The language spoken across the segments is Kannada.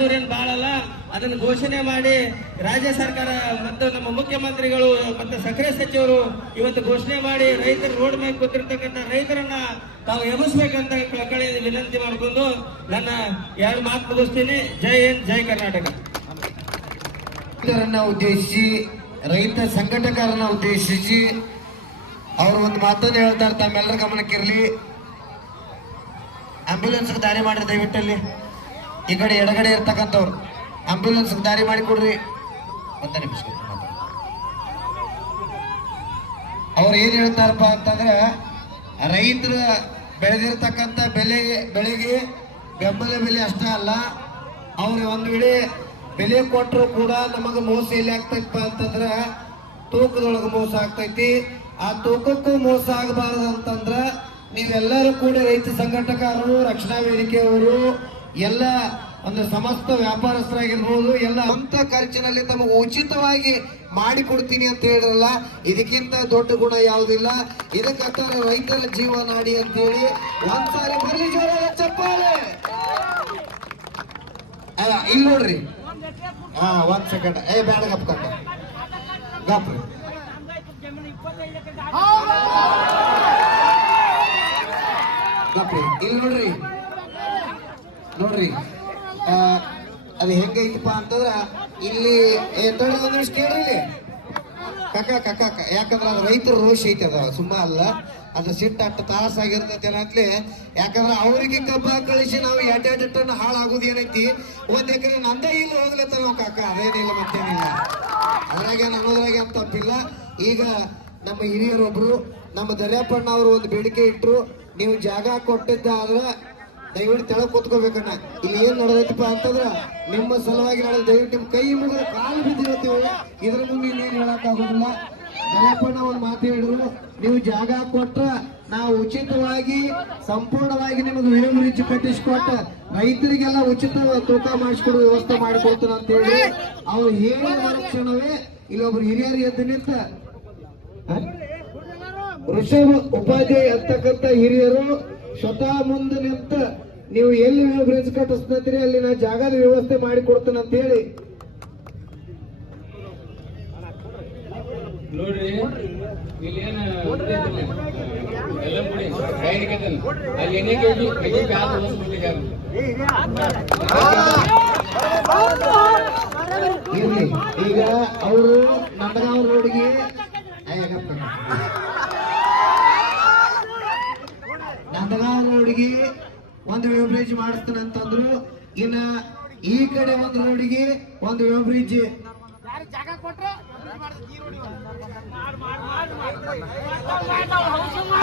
ಮಾಡಿದವ್ರೇನು ಬಾಳಲ್ಲ. ಅದನ್ನು ಘೋಷಣೆ ಮಾಡಿ ರಾಜ್ಯ ಸರ್ಕಾರ ಮತ್ತು ನಮ್ಮ ಮುಖ್ಯಮಂತ್ರಿಗಳು ಮತ್ತು ಸಕ್ಕರೆ ಸಚಿವರು ಇವತ್ತು ಘೋಷಣೆ ಮಾಡಿ ರೈತರ ರೋಡ್ ಮೇಲೆ ಕೂತಿರ್ತಕ್ಕಂಥ ರೈತರನ್ನ ತಾವು ಎಬ್ಬಿಸ್ಬೇಕಂತ ಕಳಕಳಿಯಿಂದ ವಿನಂತಿ ಮಾಡಿಕೊಂಡು ನನ್ನ 2 ಮಾತು ಮುಗಿಸ್ತೀನಿ. ಜೈ ಹಿಂದ್, ಜೈ ಕರ್ನಾಟಕ. ಉದ್ದೇಶಿಸಿ, ರೈತ ಸಂಘಟಕರನ್ನ ಉದ್ದೇಶಿಸಿ ಅವರು ಒಂದು ಮಾತನ್ನು ಹೇಳ್ತಾರೆ, ತಮ್ಮೆಲ್ಲರ ಗಮನಕ್ಕಿರಲಿ. ಆಂಬ್ಯುಲೆನ್ಸ್ ದಾರಿ ಮಾಡ್ರಿ ದಯವಿಟ್ಟಲ್ಲಿ. ಈ ಕಡೆ ಎಡಗಡೆ ಇರ್ತಕ್ಕಂಥವ್ರು ಆಂಬ್ಯುಲೆನ್ಸ್ ದಾರಿ ಮಾಡಿ ಕೊಡ್ರಿ. ಒಂದು ನಿಮಿಷ. ಅವ್ರು ಏನ್ ಹೇಳ್ತಾರಪ್ಪ ಅಂತಂದ್ರೆ, ರೈತರ ಬೆಳೆದಿರ್ತಕ್ಕಂಥ ಬೆಳೆಗೆ ಬೆಂಬಲ ಬೆಲೆ ಅಷ್ಟೇ ಅಲ್ಲ, ಅವ್ರು ಒಂದು ವೇಳೆ ಬೆಲೆ ಕೊಟ್ಟರು ಕೂಡ ನಮಗೆ ಮೋಸ ಎಲ್ಲಿ ಆಗ್ತೈತಪ್ಪ ಅಂತಂದ್ರ ತೂಕದೊಳಗೆ ಮೋಸ ಆಗ್ತೈತಿ. ಆ ತೂಕಕ್ಕೂ ಮೋಸ ಆಗಬಾರದು ಅಂತಂದ್ರ ನೀವೆಲ್ಲರೂ ಕೂಡ ರೈತ ಸಂಘಟಕರು, ರಕ್ಷಣಾ ವೇದಿಕೆಯವರು, ಎಲ್ಲ ಒಂದು ಸಮಸ್ತ ವ್ಯಾಪಾರಸ್ಥರಾಗಿರ್ಬೋದು, ಎಲ್ಲ ಸ್ವಂತ ಖರ್ಚಿನಲ್ಲಿ ತಮಗೆ ಉಚಿತವಾಗಿ ಮಾಡಿಕೊಡ್ತೀನಿ ಅಂತ ಹೇಳಿರಲ್ಲ. ಇದಕ್ಕಿಂತ ದೊಡ್ಡ ಗುಣ ಯಾವುದಿಲ್ಲ. ಇದಕ್ಕಂತಾರೆ ರೈತರ ಜೀವನಾಡಿ ಅಂತ ಹೇಳಿ. ಒಂದ್ಸಾರಿ ಬರ್ಲಿ ಜೋರಾದ ಚಪ್ಪಾಳೆ. ಇಲ್ಲಿ ನೋಡ್ರಿ, ಒಂದ್ ಸೆಕೆಂಡ್. ಬೇಡ ಗಪ್ ಗಪ್ರಿ. ಇಲ್ಲಿ ನೋಡ್ರಿ ಅದು ಹೆಂಗೈತಪ್ಪ ಅಂತಂದ್ರ ಇಲ್ಲಿ ಒಂದಿಷ್ಟು ಕೇಳ್ರಿ ಕಕ್ಕ ಯಾಕಂದ್ರ ಅದು ರೈತರ ರೋಷ ಐತಿ. ಅದ ಸುಮ್ಮ ಅಲ್ಲ, ಅದ್ರ ಸಿಟ್ಟು ಅಷ್ಟು ತಾಸಾಗಿರ್ತೈತಿ ಅನ್ನತ್ಲಿ. ಯಾಕಂದ್ರ ಅವ್ರಿಗೆ ಕಬ್ಬ ಕಳಿಸಿ ನಾವು 2 ಟನ್ ಹಾಳಾಗೋದು ಏನೈತಿ. 1 ಎಕರೆ ನಂದೇ ಇಲ್ಲ ಹೋಗ್ಲತ್ತ ನಾವು ಕಾಕ, ಅದೇನಿಲ್ಲ ಮತ್ತೇನಿಲ್ಲ. ಅನ್ನೋದ್ರಾಗೆ ಅಂತ ತಪ್ಪಿಲ್ಲ. ಈಗ ನಮ್ಮ ಹಿರಿಯರೊಬ್ರು ನಮ್ಮ ದರ್ಯಾಪಣ್ಣ ಅವರು ಒಂದು ಬೇಡಿಕೆ ಇಟ್ರು, ನೀವು ಜಾಗ ಕೊಟ್ಟಿದ್ದಾದ್ರೆ ದಯವಿಟ್ಟು ತೆಳಗ್ ಕೂತ್ಕೋಬೇಕಣ್ಣ. ಇಲ್ಲಿ ಏನ್ ನಡೆದೈತಪ್ಪ ಅಂತಂದ್ರ ನಿಮ್ಮ ಸಲುವಾಗಿ ನಾಳೆ ದಯವಿಟ್ಟು ನಿಮ್ ಕೈ ಮುಗಿದ ಕಾಲು ಬಿದ್ದಿರ್ತೀವಿ. ಇದ್ರ ಮುಂದೆ ಇನ್ನೇನು ಹೇಳಕ್ ಆಗೋದಿಲ್ಲ. ದರ್ಯಾಪಣ್ಣ ಒಂದು ಮಾತು ಹೇಳಿದ್ರು, ನೀವು ಜಾಗ ಕೊಟ್ರ ನಾವು ಉಚಿತವಾಗಿ ಸಂಪೂರ್ಣವಾಗಿ ನಿಮಗೆ ವೇವ್ ಬ್ರಿಡ್ಜ್ ಕಟ್ಟಿಸ್ಕೊಟ್ಟ ರೈತರಿಗೆಲ್ಲ ಉಚಿತ ತೂಕ ಮಾಡಿಸ್ಕೊಡೋ ವ್ಯವಸ್ಥೆ ಮಾಡಿಕೊಡ್ತಾರ ಅಂತ ಹೇಳಿ ಅವ್ರು ಹೇಳಿದ ಮರುಕ್ಷಣವೇ ಇಲ್ಲೊಬ್ರು ಹಿರಿಯರು ಎದ್ದು ನಿಂತ ಋಷಭ ಉಪಾಧ್ಯಾಯ ಅಂತಕ್ಕಂಥ ಹಿರಿಯರು ಸ್ವತಃ ಮುಂದೆ ನಿಂತ ನೀವು ಎಲ್ಲಿ ಬ್ರಿಡ್ಜ್ ಕಟ್ಟಿಸ್ತೀರಿ ಅಲ್ಲಿ ನಾ ಜಾಗದ ವ್ಯವಸ್ಥೆ ಮಾಡಿ ಕೊಡ್ತೇನೆ ಅಂತ ಹೇಳಿ. ನೋಡ್ರಿ ಇಲ್ಲಿ ಈಗ ಅವರು ನಂದಗಾಂವ್ ರೋಡ್ಗೆ ಒಂದು ವೇವ್ ಬ್ರಿಡ್ಜ್ ಮಾಡಿಸ್ತಾನೆ ಅಂತಂದ್ರು. ಇನ್ನ ಈ ಕಡೆ ಒಂದು ರೋಡಿಗೆ ಒಂದು ವೇವ್ ಬ್ರಿಡ್ಜ್.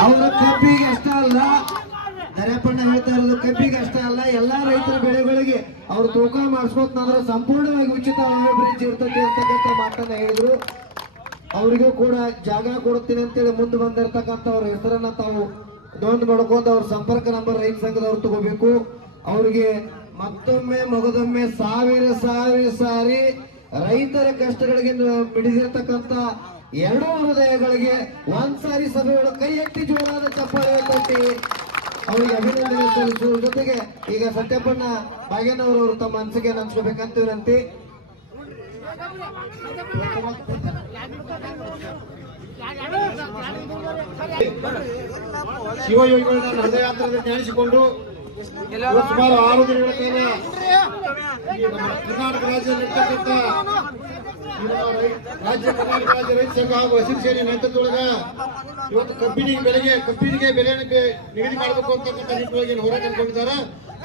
ಅವರ ಕಬ್ಬಿಗೆ ಅಷ್ಟೇ ಅಲ್ಲ, ದರ್ಯಾಪಣ್ಣ ಹೇಳ್ತಾ ಇರೋದು ಕಬ್ಬಿಗೆ ಅಷ್ಟೇ ಅಲ್ಲ, ಎಲ್ಲಾ ರೈತರ ಬೆಳೆಗಳಿಗೆ ಅವ್ರು ತೂಕ ಮಾಡಿಸ್ಕೊತಂದ್ರೆ ಸಂಪೂರ್ಣವಾಗಿ ಉಚಿತ ವೇವ್ ಬ್ರಿಡ್ಜ್ ಇರ್ತದೆ ಅಂತಕ್ಕಂಥ ಮಾತನ್ನ ಹೇಳಿದ್ರು. ಅವರಿಗೂ ಕೂಡ ಜಾಗ ಕೊಡ್ತೀನಿ ಅಂತೇಳಿ ಮುಂದೆ ಬಂದಿರ್ತಕ್ಕಂಥ ಅವ್ರ ಹೆಸರನ್ನ ತಾವು ನೋಂದು ಮಾಡ್ಕೊಂಡು ಅವ್ರ ಸಂಪರ್ಕ ನಂಬರ್ ರೈತ ಸಂಘದವ್ರು ತಗೋಬೇಕು. ಅವ್ರಿಗೆ ಮತ್ತೊಮ್ಮೆ ಮಗದೊಮ್ಮೆ ಸಾವಿರ ಸಾರಿ ರೈತರ ಕಷ್ಟಗಳಿಗೆ ಬಿಡಿಸಿರ್ತಕ್ಕಂಥ 2 ಹೃದಯಗಳಿಗೆ ಒಂದ್ಸಾರಿ ಸಭೆಯೊಳಗೆ ಕೈ ಎತ್ತಿ ಜೋರಾದ ಚಪ್ಪಾಳೆ ತಟ್ಟಿ ಅವರಿಗೆ ಅಭಿನಂದನೆ ಸಲ್ಲಿಸುವ ಜೊತೆಗೆ ಈಗ ಸತ್ಯಪ್ಪಣ್ಣ ಬಾಗೇನವರು ತಮ್ಮ ಅನಿಸಿಕೆ ಹಂಚ್ಕೋಬೇಕಂತ ವಿನಂತಿ. ಶಿವಯೋಗಿಗಳನ್ನ ಹೃದಯಾತ್ರದಲ್ಲಿ ಧ್ಯಾನಿಸಿಕೊಂಡು ಸುಮಾರು 6 ದಿನಗಳ ಕಾಲ ಕರ್ನಾಟಕ ರಾಜ್ಯದಲ್ಲಿರ್ತಕ್ಕಂಥ ಕರ್ನಾಟಕ ರಾಜ್ಯ ರೈತ ಸಂಘ ಹಾಗೂ ಹಸಿರು ಸೇನೆ ನೇತೃತ್ವದೊಳಗ ಇವತ್ತು ಕಬ್ಬಿನಿಗೆ ಬೆಲೆ ನಿಗದಿ ಮಾಡಬೇಕು ಅಂತಕ್ಕಂಥ ನಿಟ್ಟಿನೊಳಗೆ ಹೋರಾಟ ಮಾಡಿದ್ದಾರೆ.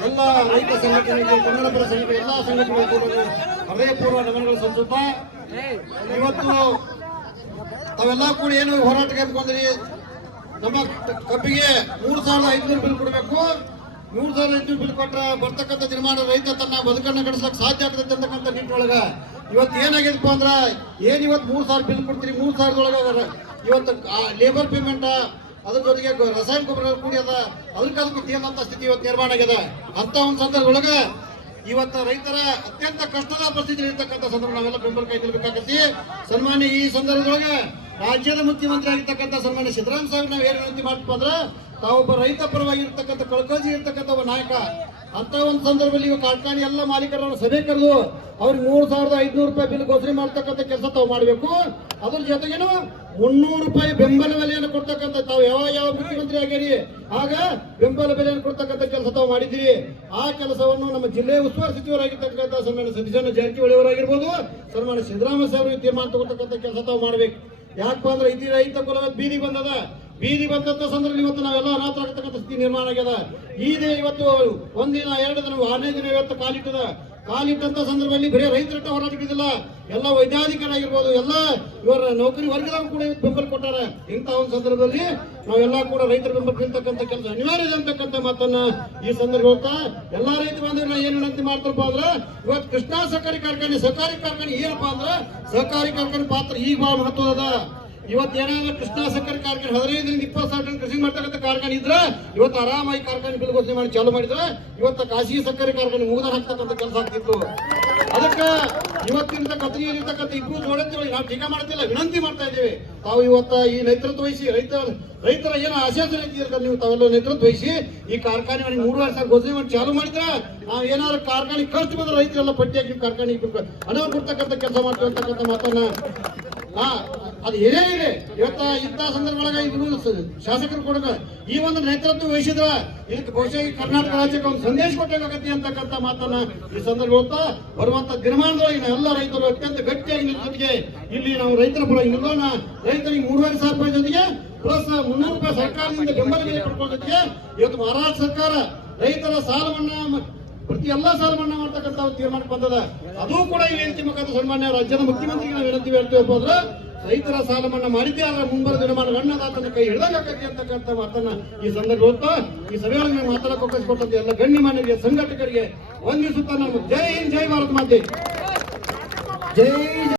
ಎಲ್ಲ ರೈತ ಸಂಘಟನೆಗಳು, ಕನ್ನಡಪರ ಸಂಘಟನೆ, ಎಲ್ಲಾ ಸಂಘಟನೆಗಳು ಕೂಡ ಹೃದಯಪೂರ್ವ ನಮನಗಳು ಸಲ್ಲಿಸುತ್ತಾ ಇವತ್ತು ತಾವೆಲ್ಲ ಕೂಡ ಏನು ಹೋರಾಟಕ್ಕೆ ಬಂದ್ರಿ, ನಮ್ಮ ಕಬ್ಬಿಗೆ 3,500 ಬಿಲ್ ಕೊಡಬೇಕು. 3,500 ಬಿಲ್ ಕೊಟ್ರೆ ಬರ್ತಕ್ಕಂಥ ನಿರ್ಮಾಣ ರೈತ ತನ್ನ ಬದುಕನ್ನ ನಡೆಸಕ್ ಸಾಧ್ಯ ಆಗ್ತದೆ ಅಂತಕ್ಕಂಥ ನಿಟ್ಟಿನೊಳಗ ಇವತ್ತು ಏನಾಗಿದಪ್ಪ ಅಂದ್ರ ಇವತ್ತು 3,000 ಬಿಲ್ ಕೊಡ್ತೀರಿ, 3,000 ಇವತ್ತು ಲೇಬರ್ ಪೇಮೆಂಟ್, ಅದ್ರ ಜೊತೆಗೆ ರಸಾಯನ ಗೊಬ್ಬರ ಕೂಡಿ ಅದ, ಅದಕ್ಕೂ ತೀರ್ನಂತ ಸ್ಥಿತಿ ಇವತ್ತು ನಿರ್ಮಾಣ ಆಗಿದೆ. ಅಂತ ಒಂದು ಸಂದರ್ಭದೊಳಗ ಇವತ್ತು ರೈತರ ಅತ್ಯಂತ ಕಷ್ಟದ ಪರಿಸ್ಥಿತಿ ಇರ್ತಕ್ಕಂಥ ಸಂದರ್ಭ ನಾವೆಲ್ಲ ಬೆಂಬಲ ಕೈ ನಿಲ್ಬೇಕಾಗತ್ತಿ. ಸನ್ಮಾನ್ಯ ಈ ಸಂದರ್ಭದೊಳಗೆ ರಾಜ್ಯದ ಮುಖ್ಯಮಂತ್ರಿ ಆಗಿರ್ತಕ್ಕಂಥ ಸನ್ಮಾನ್ಯ ಸಿದ್ದರಾಮಯ್ಯ ಸಾಹೇಬ್ ನಾವು ಏನು ವಿನಂತಿ ಮಾಡ್ತೀವಿ ಅಂದ್ರೆ, ತಾವೊಬ್ಬ ರೈತ ಪರವಾಗಿ ಇರ್ತಕ್ಕಂಥ ಕಳಕಳಿ ಇರ್ತಕ್ಕಂಥ ಒಬ್ಬ ನಾಯಕ, ಅಂತ ಒಂದು ಸಂದರ್ಭದಲ್ಲಿ ಇವಾಗ ಕಾರ್ಖಾನೆ ಎಲ್ಲ ಮಾಲೀಕರನ್ನು ಸಭೆ ಕರೆದು ಅವ್ರಿಗೆ 3,500 ರೂಪಾಯಿ ಬಿಲ್ ಘೋಷಣೆ ಮಾಡ್ತಕ್ಕಂಥ ಕೆಲಸ ತಾವು ಮಾಡಬೇಕು. ಅದ್ರ ಜೊತೆಗೇನು 300 ರೂಪಾಯಿ ಬೆಂಬಲ ಬೆಲೆಯನ್ನು ಕೊಡ್ತಕ್ಕಂಥ ತಾವು ಯಾವ ಮುಖ್ಯಮಂತ್ರಿ ಆಗ್ಯಾರಿ ಆಗ ಬೆಂಬಲ ಬೆಲೆಯನ್ನು ಕೊಡ್ತಕ್ಕಂಥ ಕೆಲಸ ತಾವು ಮಾಡಿದ್ದೀರಿ. ಆ ಕೆಲಸವನ್ನು ನಮ್ಮ ಜಿಲ್ಲೆಯ ಉಸ್ತುವಾರಿ ಸಚಿವರಾಗಿರ್ತಕ್ಕಂಥ ಸನ್ಮಾನ್ಯ ಸತೀಶಣ್ಣ ಜಾರಕಿಹೊಳಿ ಅವರಾಗಿರ್ಬೋದು, ಸನ್ಮಾನ್ಯ ಸಿದ್ದರಾಮಯ್ಯ ಸಾಹೇಬರಿಗೆ ತೀರ್ಮಾನ ತಗೊಳ್ತಕ್ಕಂಥ ಕೆಲಸ ತಾವು ಮಾಡ್ಬೇಕು. ಯಾಕಪ್ಪ ಅಂದ್ರೆ ಇಡೀ ರೈತ ಕುಲ ಬೀದಿ ಬಂದದ. ಬೀದಿ ಬಂದಂತ ಸಂದರ್ಭದಲ್ಲಿ ಇವತ್ತು ನಾವೆಲ್ಲ ಅನಾಥ ಆಗ್ತಕ್ಕಂಥ ಸ್ಥಿತಿ ನಿರ್ಮಾಣ ಆಗ್ಯದ. ಇದೇ ಇವತ್ತು ಒಂದಿನ 2 ದಿನ 6ನೇ ದಿನ ಇವತ್ತು ಕಾಲಿಟ್ಟಂತ ಸಂದರ್ಭದಲ್ಲಿ ಬರೀ ರೈತರಟ್ಟ ಹೋರಾಟಕ್ಕಿಲ್ಲ, ಎಲ್ಲ ವೈದ್ಯಾಧಿಕಾರಿಯಾಗಿರ್ಬೋದು, ಎಲ್ಲ ಇವರ ನೌಕರಿ ವರ್ಗದವರು ಕೂಡ ಇವತ್ತು ಬೆಂಬಲ ಕೊಟ್ಟಾರೆ. ಇಂಥ ಒಂದು ಸಂದರ್ಭದಲ್ಲಿ ನಾವೆಲ್ಲ ಕೂಡ ರೈತರ ಬೆಂಬಲ ಬೀಳ್ತಕ್ಕಂಥ ಕೆಲಸ ಅನಿವಾರ್ಯ ಇದೆ ಅಂತಕ್ಕಂಥ ಮಾತನ್ನ ಈ ಸಂದರ್ಭ ಹೇಳ್ತಾ ಎಲ್ಲಾ ರೈತ ಬಾಂಧವರನ್ನ ಏನು ವಿನಂತಿ ಮಾಡ್ತಾರಪ್ಪ ಅಂದ್ರೆ ಇವತ್ತು ಕೃಷ್ಣಾ ಸಹಕಾರಿ ಕಾರ್ಖಾನೆ ಏನಪ್ಪಾ ಅಂದ್ರೆ ಸಹಕಾರಿ ಕಾರ್ಖಾನೆ ಪಾತ್ರ ಈಗ ಬಹಳ ಮಹತ್ವದ. ಇವತ್ತು ಏನಾದ್ರು ಕೃಷ್ಣಾ ಸಹಕಾರಿ ಕಾರ್ಖಾನೆ 15-20 ಟನ್ ಕೃಷಿ ಮಾಡ್ತಕ್ಕಂಥ ಕಾರ್ಖಾನೆ ಇದ್ರೆ ಇವತ್ತು ಆರಾಮಾಗಿ ಕಾರ್ಖಾನೆ ಬಿಲ್ ಘೋಷಣೆ ಮಾಡಿ ಚಾಲು ಮಾಡಿದ್ರೆ ಇವತ್ತು ಖಾಸಗಿ ಸಹಕಾರಿ ಕಾರ್ಖಾನೆ ಮುಗಿದ ಹಾಕ್ತಕ್ಕಂಥ ಕೆಲಸ ಆಗ್ತಿತ್ತು. ಅದಕ್ಕೆ ಇವತ್ತಿನ ಕತ್ರಿಯಲ್ಲಿರ್ತಕ್ಕಂಥ ಇಬ್ಬರು ಜೋಡಂತಿಗಳು ನಾವು ಟೀಕಾ ಮಾಡ್ತಿಲ್ಲ, ವಿನಂತಿ ಮಾಡ್ತಾ ಇದ್ದೀವಿ. ತಾವು ಇವತ್ತ ಈ ನೇತೃತ್ವ ವಹಿಸಿ ರೈತರ ಏನು ಆಶಾಸನೆ ಇದ್ದೀರ ನೀವು ತಾವೆಲ್ಲ ನೇತೃತ್ವ ವಹಿಸಿ ಈ ಕಾರ್ಖಾನೆ 3 ವರ್ಷ ಘೋಷಣೆ ಮಾಡಿ ಚಾಲು ಮಾಡಿದ್ರೆ ನಾವು ಏನಾದ್ರು ಕಾರ್ಖಾನೆ ಖರ್ಚು ಬಂದ್ರೆ ರೈತರೆಲ್ಲ ಪಟ್ಟಿ ಹಾಕಿ ಕಾರ್ಖಾನೆ ಹಣ ಕೊಡ್ತಕ್ಕಂಥ ಕೆಲಸ ಮಾಡ್ತೀವಿ ಅಂತಕ್ಕಂಥ ಮಾತನ್ನ ಅದು ಏನೇ ಇದೆ. ಇವತ್ತ ಇಂಥ ಸಂದರ್ಭದೊಳಗೆ ಇದು ಶಾಸಕರು ಕೊಡಗ ಈ ಒಂದು ನೇತೃತ್ವ ವಹಿಸಿದ್ರ ಇದಕ್ಕೆ ಬಹುಶಃ ಕರ್ನಾಟಕ ರಾಜ್ಯಕ್ಕೆ ಒಂದು ಸಂದೇಶ ಕೊಟ್ಟಾಗತ್ತೆ ಅಂತಕ್ಕಂಥ ಮಾತನ್ನ ಈ ಸಂದರ್ಭ ಹೊತ್ತಾ ಬರುವಂತ ದಿನಮಾನದೊಳಗೆ ಎಲ್ಲ ರೈತರು ಅತ್ಯಂತ ಗಟ್ಟಿಯಾಗಿ ನಿಂತೊಂದಿಗೆ ಇಲ್ಲಿ ನಾವು ರೈತರ ಪರ ನಿಲ್ಲೋಣ. ರೈತರಿಗೆ 3,500 ರೂಪಾಯಿ ಜೊತೆಗೆ ಪ್ಲಸ್ 300 ರೂಪಾಯಿ ಸರ್ಕಾರದಿಂದ ಬೆಂಬಲ ಬೆಲೆ ಪಡ್ಕೊಳ್ಳೋದಕ್ಕೆ ಇವತ್ತು ಮಹಾರಾಷ್ಟ್ರ ಸರ್ಕಾರ ರೈತರ ಸಾಲ ಮನ್ನಾ ಪ್ರತಿ ಎಲ್ಲ ಸಾಲ ಮನ್ನಾ ಮಾಡ್ತಕ್ಕಂಥ ಒಂದು ತೀರ್ಮಾನ ಬಂದದ. ಅದು ಕೂಡ ಈ ವೇದಿಕೆ ಮುಖಾಂತರ ಸನ್ಮಾನ್ಯ ರಾಜ್ಯದ ಮುಖ್ಯಮಂತ್ರಿಗೆ ನಾವು ವಿನಂತಿ ಹೇಳ್ತೀವಪ್ಪ ಅಂದ್ರೆ ರೈತರ ಸಾಲ ಮನ್ನಾ ಮಾಡಿದ್ದೆ ಆದ್ರೆ ಮುಂಬರುವ ದಿನಮಾನ ಅನ್ನದಾತನ ಕೈ ಹಿಡಿದಾಗತ್ತೆ ಅಂತಕ್ಕಂಥ ಮಾತನ್ನ ಈ ಸಂದರ್ಭ ಹೊತ್ತು ಈ ಸಭೆಯೊಳಗೆ ಮಾತಾಡಕ್ಕೆ ಅವಕಾಶ ಕೊಟ್ಟಂತ ಎಲ್ಲ ಗಣ್ಯಮಾನ್ಯರಿಗೆ ಸಂಘಟಕರಿಗೆ ವಂದಿಸುತ್ತಾ ನಾನು ಜೈ ಹಿಂದ್, ಜೈ ಭಾರತ್ ಮಾತೆ, ಜೈ